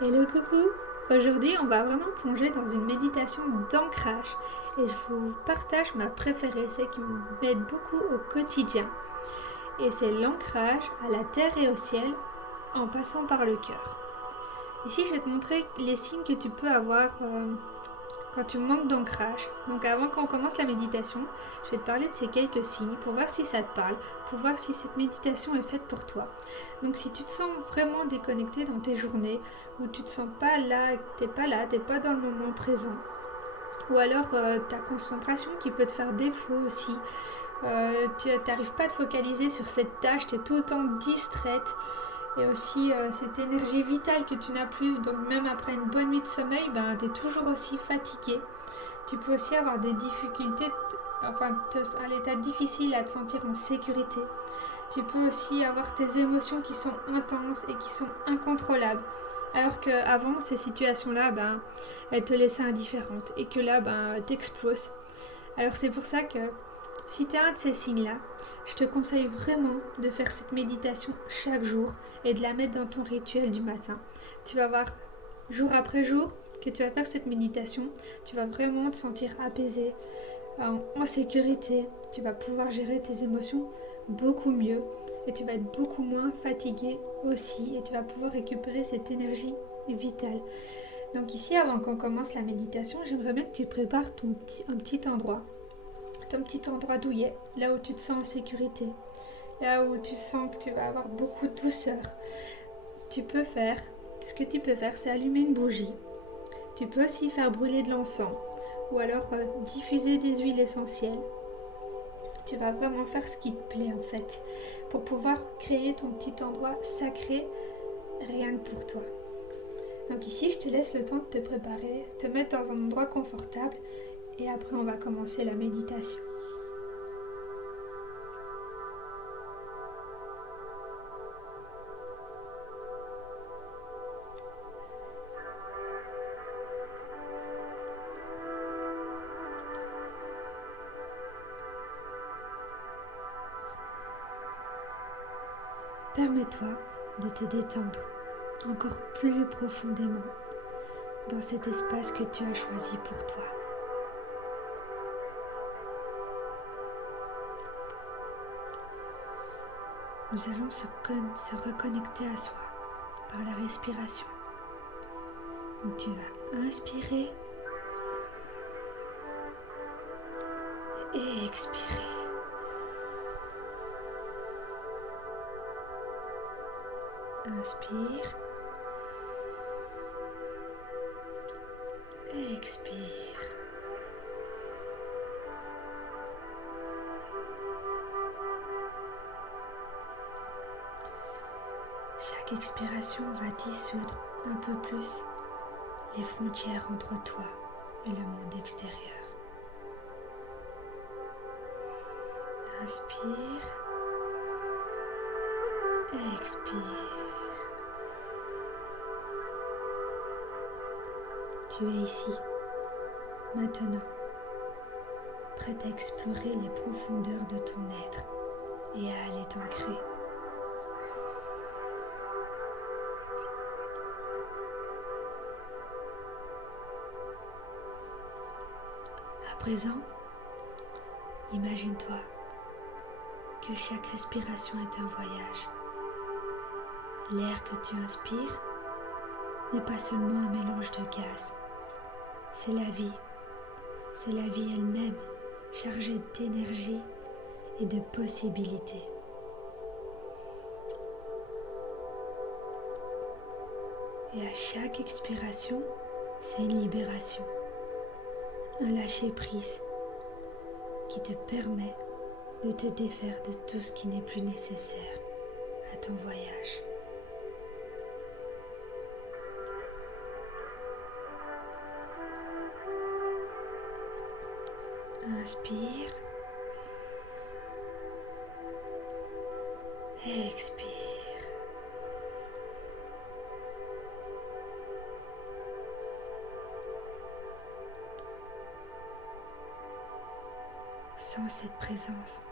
Hello coucou. Aujourd'hui on va vraiment plonger dans une méditation d'ancrage et je vous partage ma préférée, celle qui m'aide beaucoup au quotidien. Et c'est l'ancrage à la terre et au ciel en passant par le cœur. Ici je vais te montrer les signes que tu peux avoir quand tu manques d'ancrage. Donc avant qu'on commence la méditation, je vais te parler de ces quelques signes pour voir si ça te parle, pour voir si cette méditation est faite pour toi. Donc si tu te sens vraiment déconnecté dans tes journées, ou tu te sens pas là, t'es pas dans le moment présent, ou alors ta concentration qui peut te faire défaut aussi, tu n'arrives pas à te focaliser sur cette tâche, tu es tout le temps distraite, et aussi cette énergie vitale que tu n'as plus, donc même après une bonne nuit de sommeil, ben, tu es toujours aussi fatigué. Tu peux aussi avoir des difficultés, un état difficile à te sentir en sécurité. Tu peux aussi avoir tes émotions qui sont intenses et qui sont incontrôlables. Alors qu'avant, ces situations-là, ben, elles te laissaient indifférente et que là, ben, t'exploses. Alors c'est pour ça que si tu as un de ces signes-là, je te conseille vraiment de faire cette méditation chaque jour et de la mettre dans ton rituel du matin. Tu vas voir jour après jour que tu vas faire cette méditation, tu vas vraiment te sentir apaisé, en sécurité, tu vas pouvoir gérer tes émotions beaucoup mieux et tu vas être beaucoup moins fatigué aussi et tu vas pouvoir récupérer cette énergie vitale. Donc ici, avant qu'on commence la méditation, j'aimerais bien que tu prépares un petit endroit, ton petit endroit douillet, là où tu te sens en sécurité, là où tu sens que tu vas avoir beaucoup de douceur. Ce que tu peux faire, c'est allumer une bougie. Tu peux aussi faire brûler de l'encens ou alors diffuser des huiles essentielles. Tu vas vraiment faire ce qui te plaît en fait pour pouvoir créer ton petit endroit sacré rien que pour toi. Donc ici, je te laisse le temps de te préparer, te mettre dans un endroit confortable et après on va commencer la méditation. Permets-toi de te détendre encore plus profondément dans cet espace que tu as choisi pour toi. Nous allons se reconnecter à soi par la respiration. Donc tu vas inspirer et expirer. Inspire et expire. Chaque expiration va dissoudre un peu plus les frontières entre toi et le monde extérieur. Inspire et expire. Tu es ici, maintenant, prête à explorer les profondeurs de ton être et à aller t'ancrer. À présent, imagine-toi que chaque respiration est un voyage. L'air que tu inspires n'est pas seulement un mélange de gaz, c'est la vie elle-même, chargée d'énergie et de possibilités. Et à chaque expiration, c'est une libération, un lâcher-prise qui te permet de te défaire de tout ce qui n'est plus nécessaire à ton voyage. Inspire et expire. Sens cette présence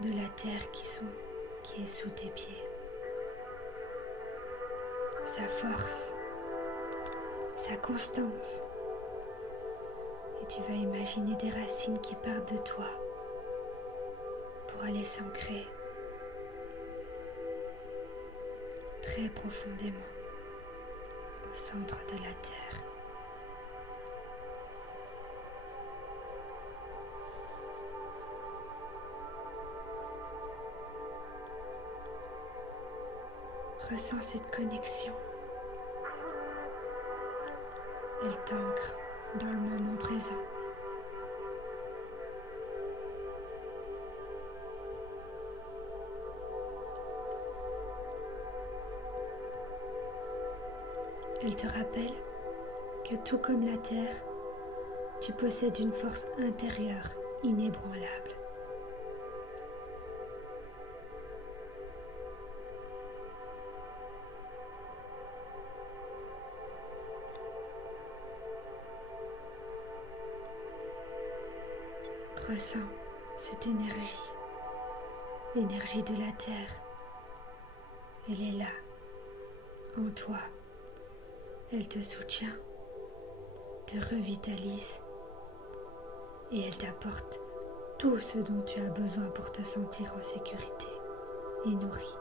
de la terre qui est sous tes pieds. Sa force, sa constance. Et tu vas imaginer des racines qui partent de toi pour aller s'ancrer très profondément au centre de la terre. Ressens cette connexion. Elle t'ancre dans le moment présent. Elle te rappelle que tout comme la terre, tu possèdes une force intérieure inébranlable. Ressens cette énergie, l'énergie de la terre. Elle est là, en toi. Elle te soutient, te revitalise et elle t'apporte tout ce dont tu as besoin pour te sentir en sécurité et nourri.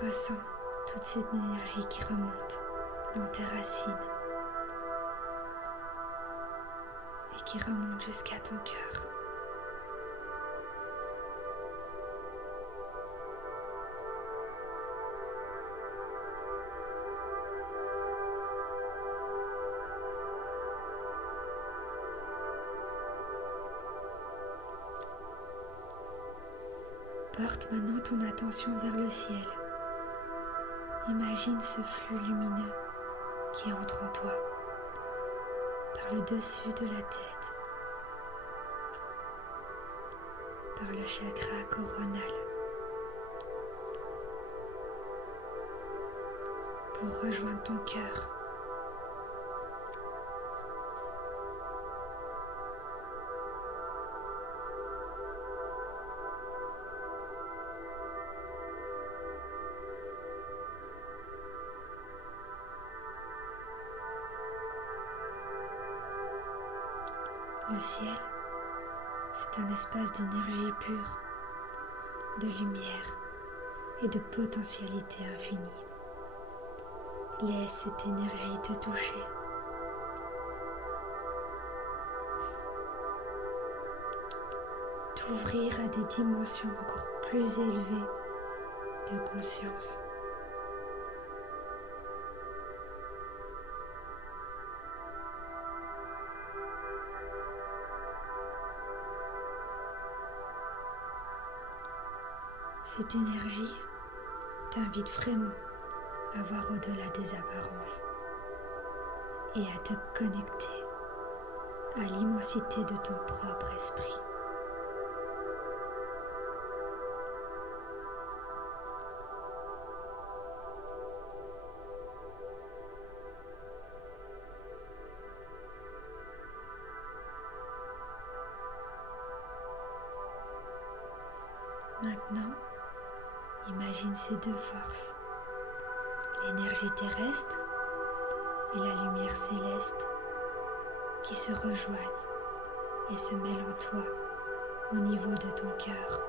Ressens toute cette énergie qui remonte dans tes racines et qui remonte jusqu'à ton cœur. Porte maintenant ton attention vers le ciel. Imagine ce flux lumineux qui entre en toi par le dessus de la tête, par le chakra coronal, pour rejoindre ton cœur. Le ciel, c'est un espace d'énergie pure, de lumière et de potentialité infinie. Laisse cette énergie te toucher. T'ouvrir à des dimensions encore plus élevées de conscience. Cette énergie t'invite vraiment à voir au-delà des apparences et à te connecter à l'immensité de ton propre esprit. Maintenant, imagine ces deux forces, l'énergie terrestre et la lumière céleste qui se rejoignent et se mêlent en toi au niveau de ton cœur.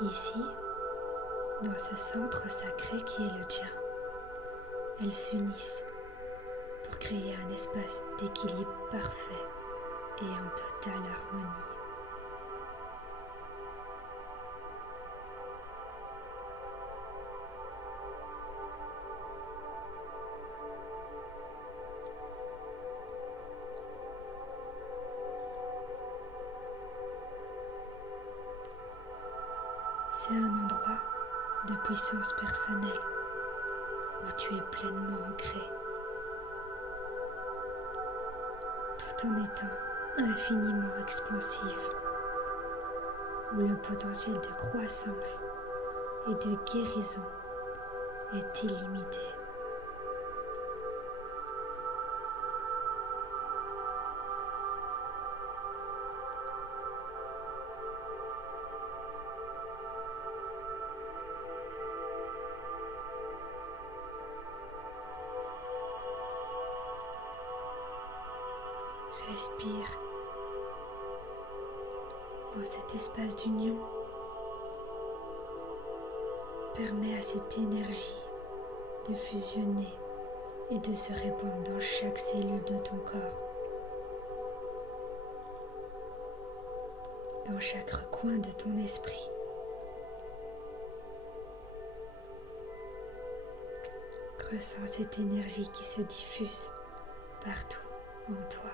Ici, dans ce centre sacré qui est le tien, elles s'unissent pour créer un espace d'équilibre parfait et en totale harmonie. C'est un endroit de puissance personnelle où tu es pleinement ancré, tout en étant infiniment expansive, où le potentiel de croissance et de guérison est illimité. Respire dans cet espace d'union. Permets à cette énergie de fusionner et de se répandre dans chaque cellule de ton corps, dans chaque recoin de ton esprit. Ressens cette énergie qui se diffuse partout en toi.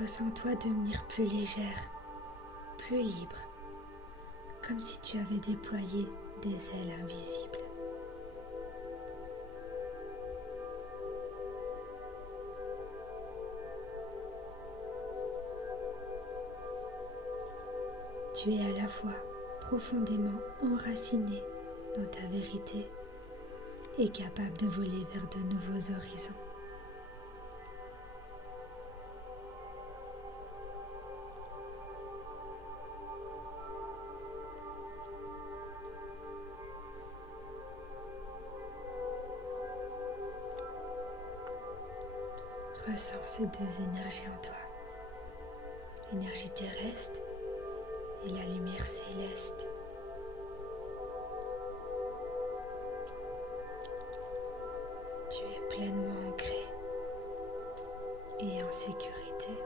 Ressens-toi devenir plus légère, plus libre, comme si tu avais déployé des ailes invisibles. Tu es à la fois profondément enraciné dans ta vérité et capable de voler vers de nouveaux horizons. Ressens ces deux énergies en toi, l'énergie terrestre et la lumière céleste. Tu es pleinement ancré et en sécurité.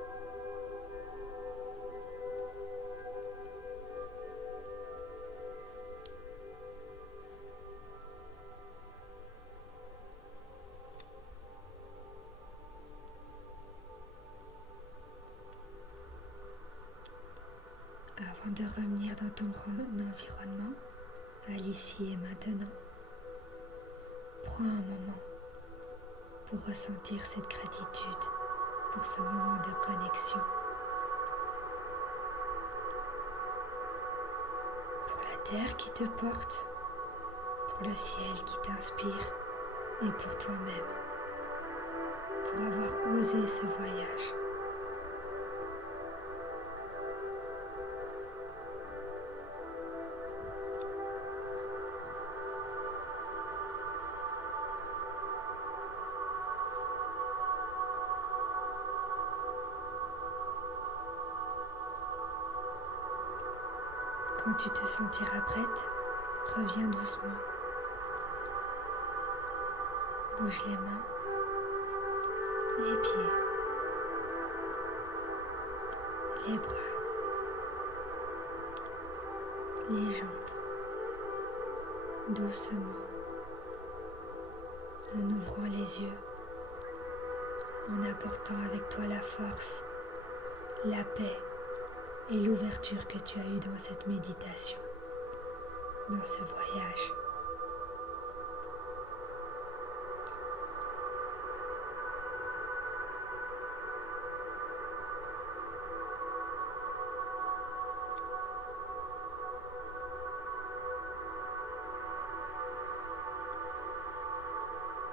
Avant de revenir dans ton environnement, à l'ici et maintenant, prends un moment pour ressentir cette gratitude pour ce moment de connexion. Pour la terre qui te porte, pour le ciel qui t'inspire et pour toi-même, pour avoir osé ce voyage. Quand tu te sentiras prête, reviens doucement. Bouge les mains, les pieds, les bras, les jambes, doucement, en ouvrant les yeux, en apportant avec toi la force, la paix et l'ouverture que tu as eue dans cette méditation, dans ce voyage.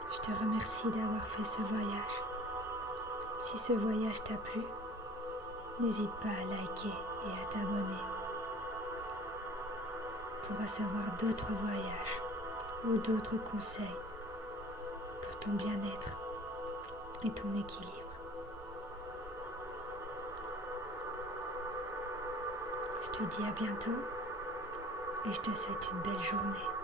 Je te remercie d'avoir fait ce voyage. Si ce voyage t'a plu, n'hésite pas à liker et à t'abonner pour recevoir d'autres voyages ou d'autres conseils pour ton bien-être et ton équilibre. Je te dis à bientôt et je te souhaite une belle journée.